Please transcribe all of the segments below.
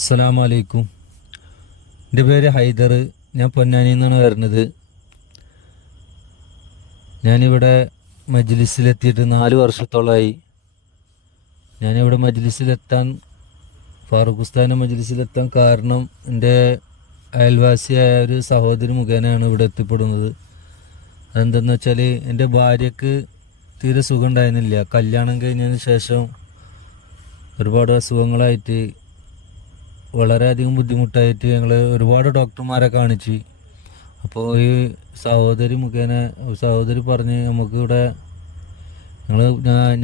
അസ്സലാമു അലൈക്കും. എൻ്റെ പേര് ഹൈദർ. ഞാൻ പൊന്നാനിയിൽ നിന്നാണ് വരുന്നത്. ഞാനിവിടെ മജ്ലിസിലെത്തിയിട്ട് 4 വർഷത്തോളമായി. ഞാനിവിടെ മജ്ലിസിലെത്താൻ ഫാറൂഖ് ഉസ്താദിൻ്റെ മജ്ലിസിലെത്താൻ കാരണം എൻ്റെ അയൽവാസിയായ ഒരു സഹോദരി മുഖേനയാണ് ഇവിടെ എത്തിപ്പെടുന്നത്. അതെന്തെന്ന് വെച്ചാൽ എൻ്റെ ഭാര്യക്ക് തീരെ സുഖം ഉണ്ടായിരുന്നില്ല. കല്യാണം കഴിഞ്ഞതിന് ശേഷം ഒരുപാട് അസുഖങ്ങളായിട്ട് വളരെയധികം ബുദ്ധിമുട്ടായിട്ട് ഞങ്ങൾ ഒരുപാട് ഡോക്ടർമാരെ കാണിച്ച്. അപ്പോൾ ഈ സഹോദരി പറഞ്ഞ് നമുക്കിവിടെ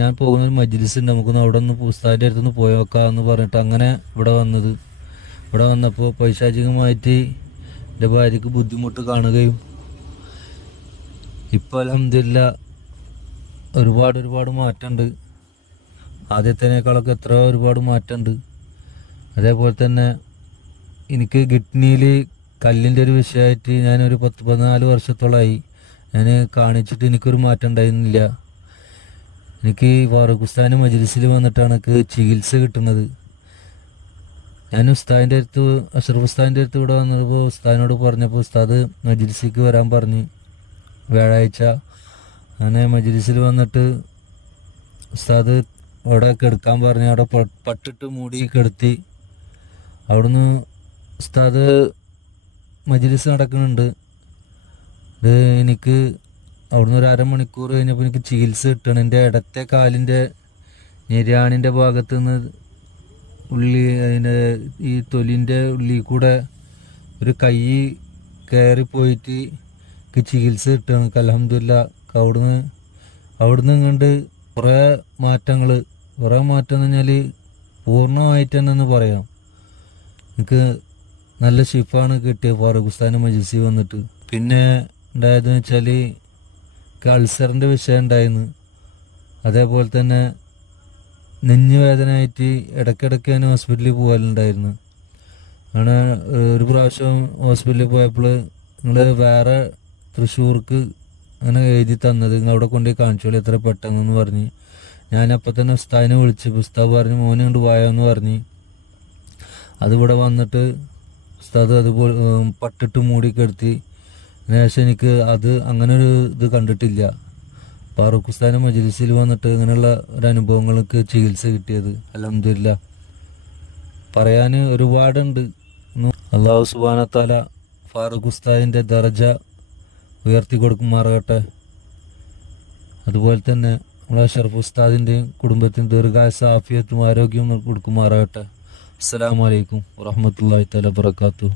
ഞാൻ പോകുന്നൊരു മജ്ലിസ് ഉണ്ട്, നമുക്കൊന്ന് അവിടെ നിന്ന് ഉസ്താദിൻ്റെ അടുത്തുനിന്ന് പോയി നോക്കാമെന്ന് പറഞ്ഞിട്ട് അങ്ങനെ ഇവിടെ വന്നത്. ഇവിടെ വന്നപ്പോൾ പൈശാചികമായിട്ട് എൻ്റെ ഭാര്യക്ക് ബുദ്ധിമുട്ട് കാണുകയും ഇപ്പോൾ അൽഹംദുലില്ലാ ഒരുപാട് മാറ്റമുണ്ട്. ആദ്യത്തേനേക്കാളൊക്കെ എത്രയോ ഒരുപാട് മാറ്റമുണ്ട്. അതേപോലെ തന്നെ എനിക്ക് കിഡ്നിയിൽ കല്ലിൻ്റെ ഒരു വിഷയമായിട്ട് ഞാനൊരു 14 വർഷത്തോളമായി ഞാൻ കാണിച്ചിട്ട് എനിക്കൊരു മാറ്റം ഉണ്ടായിരുന്നില്ല. എനിക്ക് ഫാറൂഖ് ഉസ്താദിൻ്റെ മജ്ലിസിൽ വന്നിട്ടാണ് എനിക്ക് ചികിത്സ കിട്ടുന്നത്. ഞാൻ ഉസ്താദിൻ്റെ അടുത്ത് അഷ്റഫ് ഉസ്താദിൻ്റെ അടുത്ത് ഇവിടെ വന്നപ്പോൾ ഉസ്താദിനോട് പറഞ്ഞപ്പോൾ ഉസ്താദ് മജ്ലിസിലേക്ക് വരാൻ പറഞ്ഞ് വ്യാഴാഴ്ച. അങ്ങനെ മജ്ലിസിൽ വന്നിട്ട് ഉസ്താദ് അവിടെ കിടക്കാൻ പറഞ്ഞ് അവിടെ പട്ടിട്ട് മൂടി കിടത്തി. അവിടുന്ന് ഉസ്താദ് മജ്ലിസ് നടക്കുന്നുണ്ട്. എനിക്ക് അവിടുന്ന് ഒരു അരമണിക്കൂർ കഴിഞ്ഞപ്പോൾ എനിക്ക് ചികിത്സ കിട്ടണം. എൻ്റെ ഇടത്തെ കാലിൻ്റെ ഞെരിയാണിൻ്റെ ഭാഗത്ത് നിന്ന് അതിൻ്റെ ഈ തൊലിൻ്റെ ഉള്ളിൽ കൂടെ ഒരു കൈ കയറിപ്പോയിട്ട് എനിക്ക് ചികിത്സ കിട്ടണം. അൽഹംദുലില്ലാ അവിടുന്ന് ഇങ്ങോട്ട് കുറേ മാറ്റം എന്ന് പറഞ്ഞാൽ പൂർണ്ണമായിട്ട് തന്നെ പറയാം. എനിക്ക് നല്ല ഷിഫാണ് കിട്ടിയത് ഫാറൂഖ് ഉസ്താദിൻ്റെ മജ്ലിസിൽ വന്നിട്ട്. പിന്നെ ഉണ്ടായതെന്ന് വെച്ചാൽ എനിക്ക് അൾസറിൻ്റെ വിഷയം ഉണ്ടായിരുന്നു. അതേപോലെ തന്നെ നെഞ്ഞ് വേദനയായിട്ട് ഇടയ്ക്കിടയ്ക്ക് ഞാൻ ഹോസ്പിറ്റലിൽ പോകാനുണ്ടായിരുന്നു. അങ്ങനെ ഒരു പ്രാവശ്യം ഹോസ്പിറ്റലിൽ പോയപ്പോൾ നിങ്ങൾ വേറെ തൃശ്ശൂർക്ക് അങ്ങനെ എഴുതി തന്നത്, നിങ്ങൾ അവിടെ കൊണ്ടുപോയി കാണിച്ചോളൂ എത്ര പെട്ടെന്ന് പറഞ്ഞ്. ഞാനപ്പോൾ തന്നെ ഉസ്താദിനെ വിളിച്ചപ്പോൾ ഉസ്താദ് പറഞ്ഞ് മോനെ കൊണ്ട് പോയെന്ന് പറഞ്ഞ്. അതിവിടെ വന്നിട്ട് ഉസ്താദ് അതുപോലെ പട്ടിട്ട് മൂടി കിടത്തി. ശേഷം എനിക്ക് അങ്ങനെ ഒരു ഇത് കണ്ടിട്ടില്ല. ഫാറൂഖ് ഉസ്താദിൻ്റെ മജ്ലിസിൽ വന്നിട്ട് ഇങ്ങനെയുള്ള ഒരു അനുഭവങ്ങൾക്ക് ചികിത്സ കിട്ടിയത് അൽഹംദുലില്ലാ പറയാൻ ഒരുപാടുണ്ട്. അല്ലാഹു സുബ്ഹാനഹു തആല ഫാറൂഖ് ഉസ്താദിൻ്റെ ദർജ ഉയർത്തി കൊടുക്കുമാറാകട്ടെ. അതുപോലെ തന്നെ നമ്മളെ അഷ്റഫ് ഉസ്താദിൻ്റെയും കുടുംബത്തിന് ദീർഘായുസ്സും ആഫിയത്തും ആരോഗ്യവും കൊടുക്കുമാറാകട്ടെ. അസ്സലാമു അലൈക്കും വറഹ്മത്തുള്ളാഹി തആല വബറകാതുഹു.